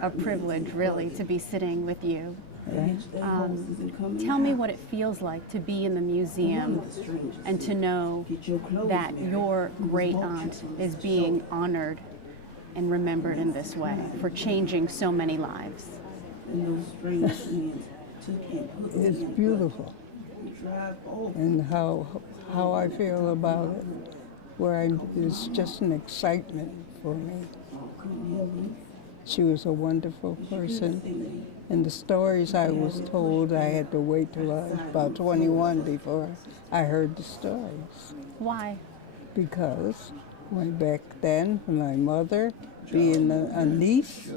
a privilege, really, to be sitting with you. Right. Tell me what it feels like to be in the museum and to know that your great aunt is being honored and remembered in this way for changing so many lives. It's beautiful. And how I feel about it, it's just an excitement for me. She was a wonderful person. And the stories I was told, I had to wait till I was about 21 before I heard the stories. Why? Because way back then, my mother, being a niece,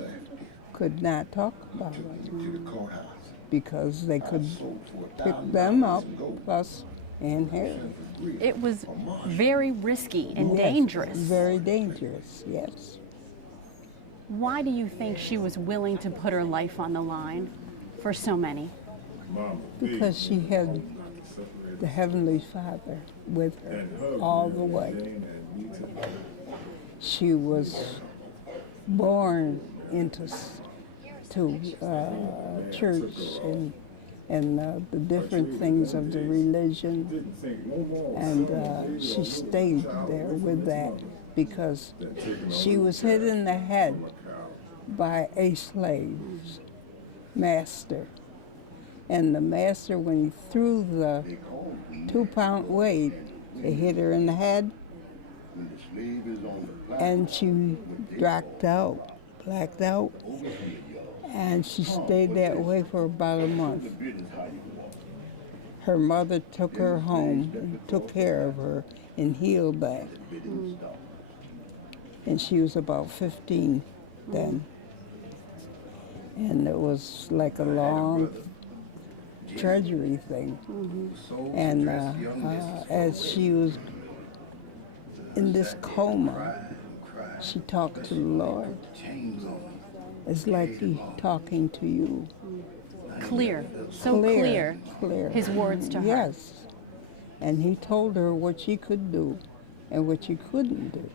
could not talk about it. Because they could pick them up, us and Harriet. It was very risky and Yes, dangerous. Very dangerous, yes. Why do you think she was willing to put her life on the line for so many? Because she had the Heavenly Father with her all the way. She was born into church and the different things of the religion, and she stayed there with that because she was hit in the head by a slave's master. And the master, when he threw the 2-pound weight, it hit her in the head, and she blacked out, and she stayed that way for about a month. Her mother took her home and took care of her and healed that. And she was about 15 then. And it was like a long treasury thing. And as she was in this coma, she talked to the Lord. It's like he's talking to you. Clear, so clear. His words to her. Yes. And he told her what she could do and what she couldn't do.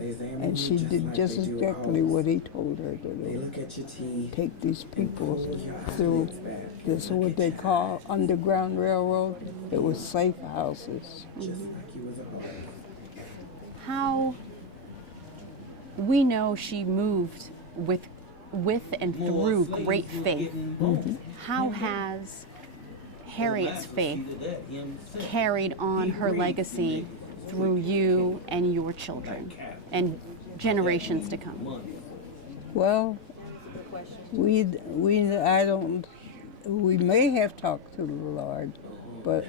And she did just exactly what he told her to do. Take these people through this, what they call Underground Railroad. It was safe houses. How we know she moved with and through great faith. How has Harriet's faith carried on her legacy through you and your children and generations to come? Well, we may have talked to the Lord, but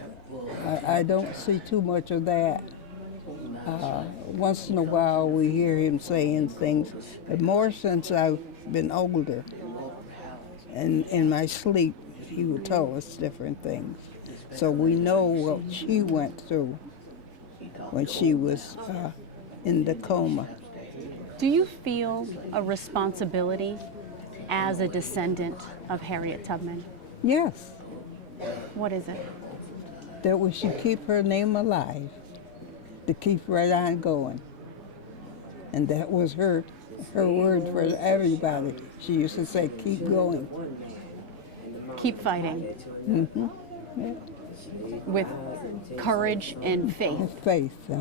I don't see too much of that. Once in a while we hear him saying things, but more since I've been older. And in my sleep, he would tell us different things. So we know what she went through when she was in the coma. Do you feel a responsibility as a descendant of Harriet Tubman? Yes. What is it? That we should keep her name alive, to keep right on going. And that was her word for everybody. She used to say, keep going. Keep fighting. Mm-hmm. Yeah. With courage and faith. Faith.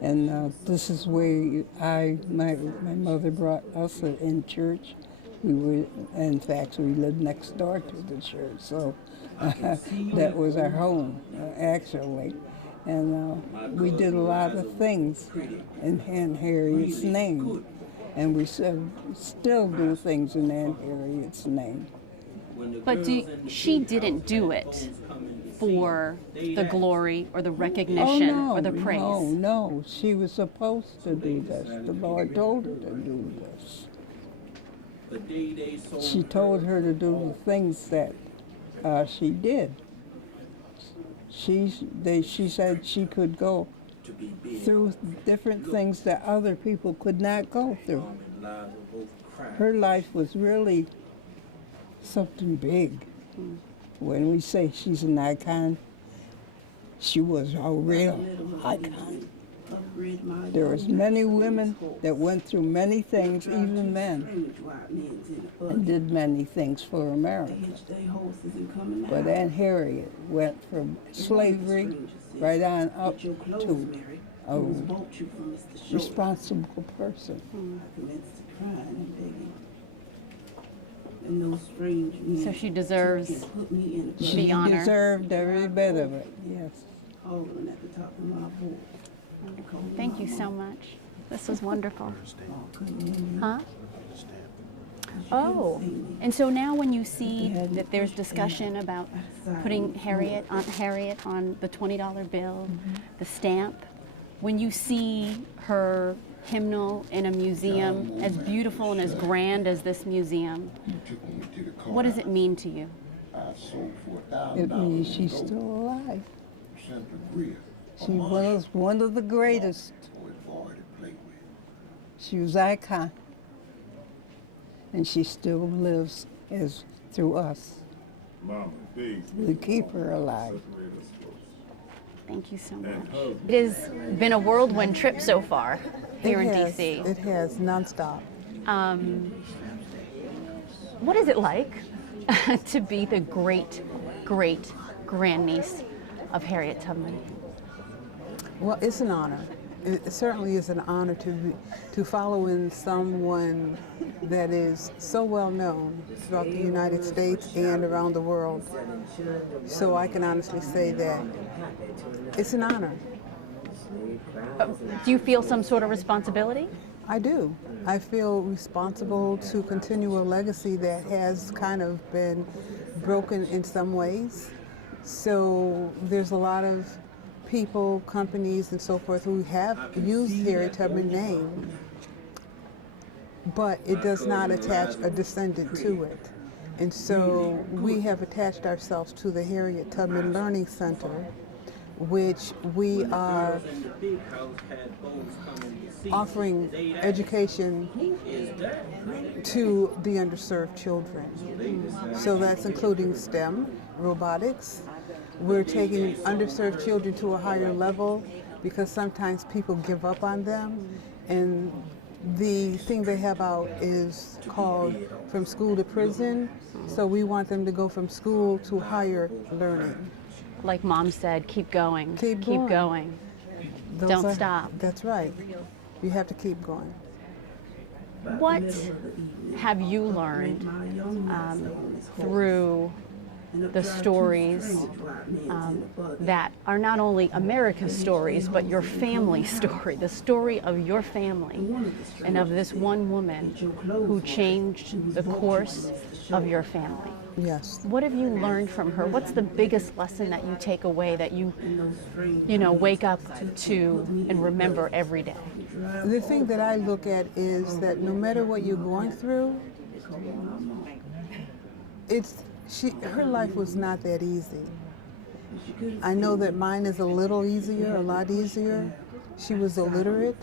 And this is where my mother brought us in church. In fact, we lived next door to the church, so that was our home, actually. And we did a lot of things in Aunt Harriet's name, and we still do things in Aunt Harriet's name. But she didn't do it for the glory or the recognition or the praise. No, she was supposed to do this. The Lord told her to do this. She told her to do the things that she did. She said she could go through different things that other people could not go through. Her life was really something big. When we say she's an icon, she was a real icon. There was many women that went through many things, even men, and did many things for America. But Aunt Harriet went from slavery right on up to a responsible person. So she deserves to be honored. She deserved every bit of it, yes. Thank you so much. This was wonderful. Huh? Oh, and so now when you see that there's discussion about putting Aunt Harriet on the $20 bill, the stamp, when you see her hymnal in a museum as beautiful and as grand as this museum, what does it mean to you? It means she's still alive. She was one of the greatest. She was icon. And she still lives as through us. We keep her alive. Thank you so much. It has been a whirlwind trip so far here in DC. It has, nonstop. What is it like to be the great, great grandniece of Harriet Tubman? Well, it's an honor. It certainly is an honor to follow in someone that is so well known throughout the United States and around the world. So I can honestly say that it's an honor. Do you feel some sort of responsibility? I do. I feel responsible to continue a legacy that has kind of been broken in some ways. So there's a lot of people, companies, and so forth who have used Harriet Tubman name, but it does not attach a descendant to it. And so we have attached ourselves to the Harriet Tubman Learning Center, which we are offering education to the underserved children. So that's including STEM, robotics. We're taking underserved children to a higher level because sometimes people give up on them. And the thing they have out is called From School to Prison. So we want them to go from school to higher learning. Like Mom said, keep going. Keep going. Don't stop. That's right. You have to keep going. What have you learned through the stories that are not only America's stories, but your family story, the story of your family and of this one woman who changed the course of your family? Yes. What have you learned from her? What's the biggest lesson that you take away that you wake up to and remember every day? The thing that I look at is that no matter what you're going through, her life was not that easy. I know that mine is a little easier, a lot easier. She was illiterate.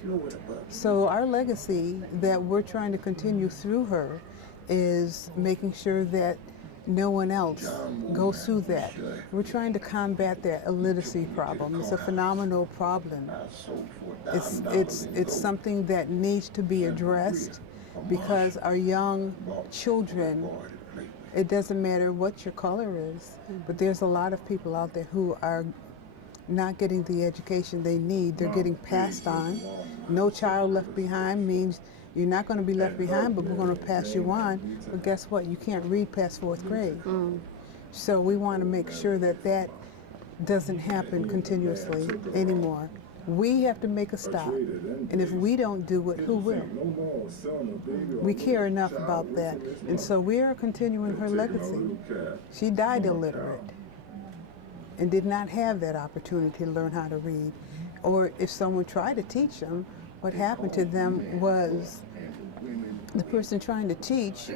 So our legacy that we're trying to continue through her is making sure that no one else goes through that. We're trying to combat that illiteracy problem. It's a phenomenal problem. It's something that needs to be addressed because our young children, it doesn't matter what your color is, but there's a lot of people out there who are not getting the education they need. They're getting passed on. No Child Left Behind means you're not going to be left behind, but we're going to pass you on. But guess what? You can't read past 4th grade. So we want to make sure that that doesn't happen continuously anymore. We have to make a stop. And if we don't do it, who will? We care enough about that. And so we are continuing her legacy. She died illiterate and did not have that opportunity to learn how to read. Or if someone tried to teach them, what happened to them was the person trying to teach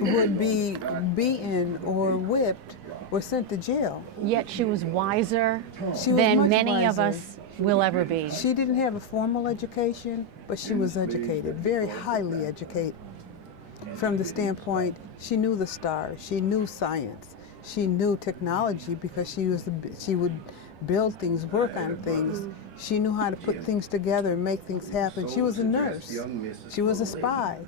would be beaten or whipped or sent to jail. Yet she was wiser than many of us will ever be. She didn't have a formal education, but she was educated, very highly educated. From the standpoint, she knew the stars, she knew science, she knew technology because she would build things, work on things. She knew how to put things together and make things happen. She was a nurse. She was a spy.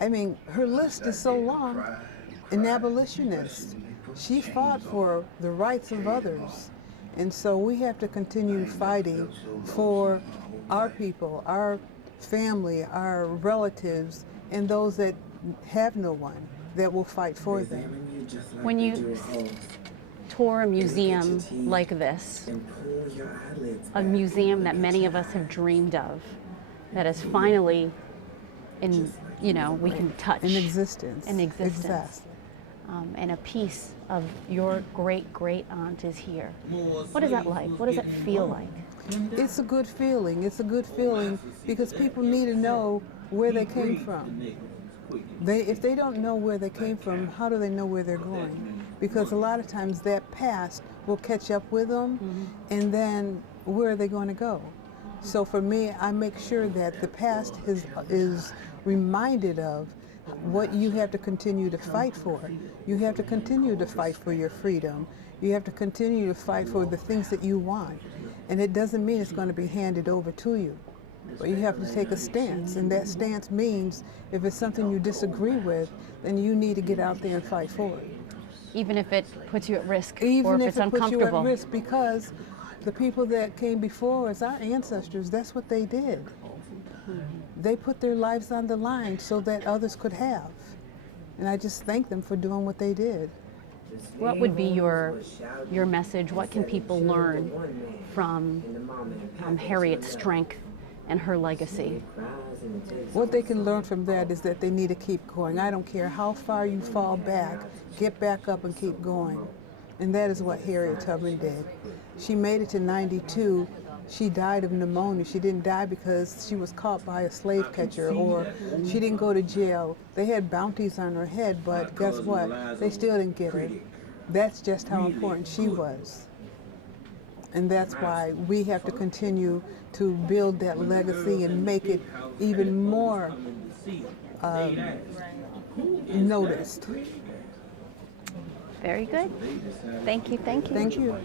I mean, her list is so long. An abolitionist. She fought for the rights of others. And so we have to continue fighting for our people, our family, our relatives, and those that have no one that will fight for them. When you tour a museum like this, a museum that many of us have dreamed of, that is finally in, you know, we can touch. In existence. In existence. Exactly. And a piece of your great aunt is here. What is that like? What does it feel like? It's a good feeling. It's a good feeling because people need to know where they came from. If they don't know where they came from, how do they know where they're going? Because a lot of times that past will catch up with them, and then where are they going to go? So for me, I make sure that the past is reminded of what you have to continue to fight for. You have to continue to fight for your freedom. You have to continue to fight for the things that you want. And it doesn't mean it's going to be handed over to you. But you have to take a stance, and that stance means if it's something you disagree with, then you need to get out there and fight for it. Even if it puts you at risk, Even or if if it's it puts you uncomfortable. at risk, because the people that came before us, our ancestors, that's what they did. They put their lives on the line so that others could have. And I just thank them for doing what they did. What would be your message? What can people learn from Harriet's strength and her legacy? What they can learn from that is that they need to keep going. I don't care how far you fall back, get back up and keep going. And that is what Harriet Tubman did. She made it to 92. She died of pneumonia. She didn't die because she was caught by a slave catcher, or she didn't go to jail. They had bounties on her head, but guess what? They still didn't get her. That's just how important she was. And that's why we have to continue to build that legacy and make it even more noticed. Very good. Thank you. Thank you.